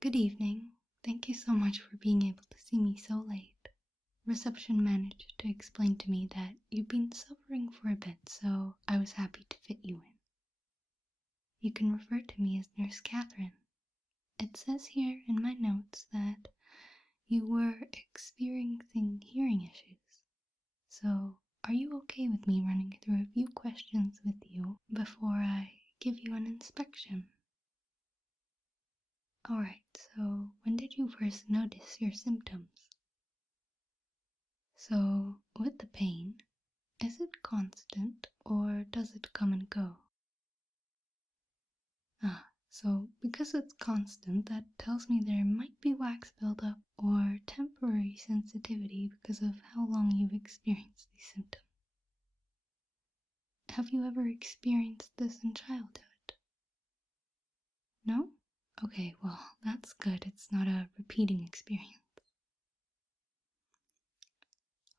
Good evening. Thank you so much for being able to see me so late. Reception managed to explain to me that you've been suffering for a bit, so I was happy to fit you in. You can refer to me as Nurse Catherine. It says here in my notes that you were experiencing hearing issues. So, are you okay with me running through a few questions with you before I give you an inspection? Alright, so when did you first notice your symptoms? So, with the pain, is it constant or does it come and go? So because it's constant, that tells me there might be wax buildup or temporary sensitivity because of how long you've experienced these symptoms. Have you ever experienced this in childhood? No? Okay, well, that's good. It's not a repeating experience.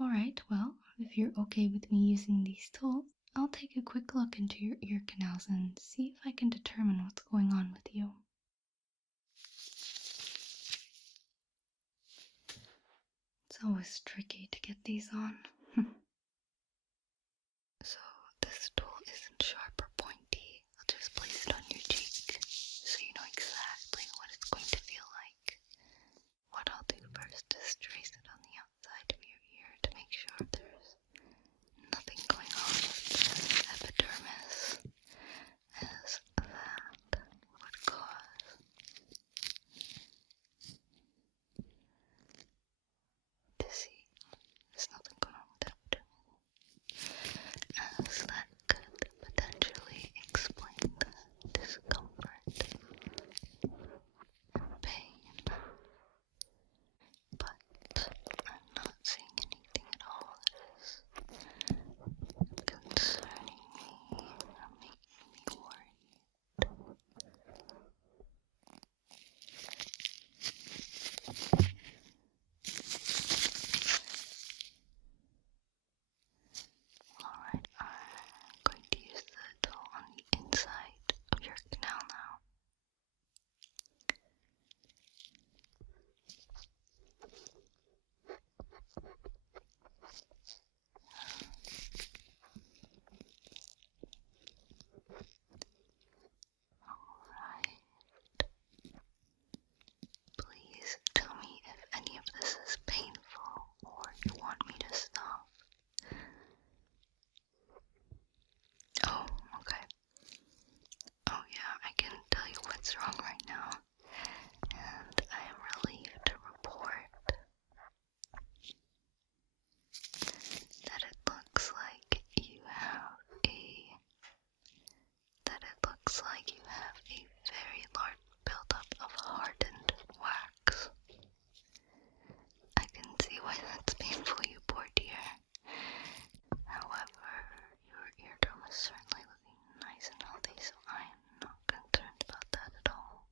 Alright, well, if you're okay with me using these tools, I'll take a quick look into your ear canals and see if I can determine what's going on with you. It's always tricky to get these on. So this tool isn't sharp or pointy. I'll just place it on your cheek so you know exactly what it's going to feel like. What I'll do first is trace it on the outside of your ear to make sure there's nothing going on with the epidermis, as that would cause dizzy. There's nothing going on with the epidermis, as that could potentially explain the discomfort and pain. But I'm not seeing anything at all that is concerning me or making me worried. Alright, I'm going to use the tool on the inside of your canal now. Alright. Please tell me if any of this is painful or you want me to stop. Oh, okay. Oh yeah, I can tell you what's wrong right now. And I am relieved to report that it looks like you have a very large buildup of hardened wax. I can see why that's painful, you poor dear. However, your eardrum is certainly looking nice and healthy, so I am not concerned about that at all.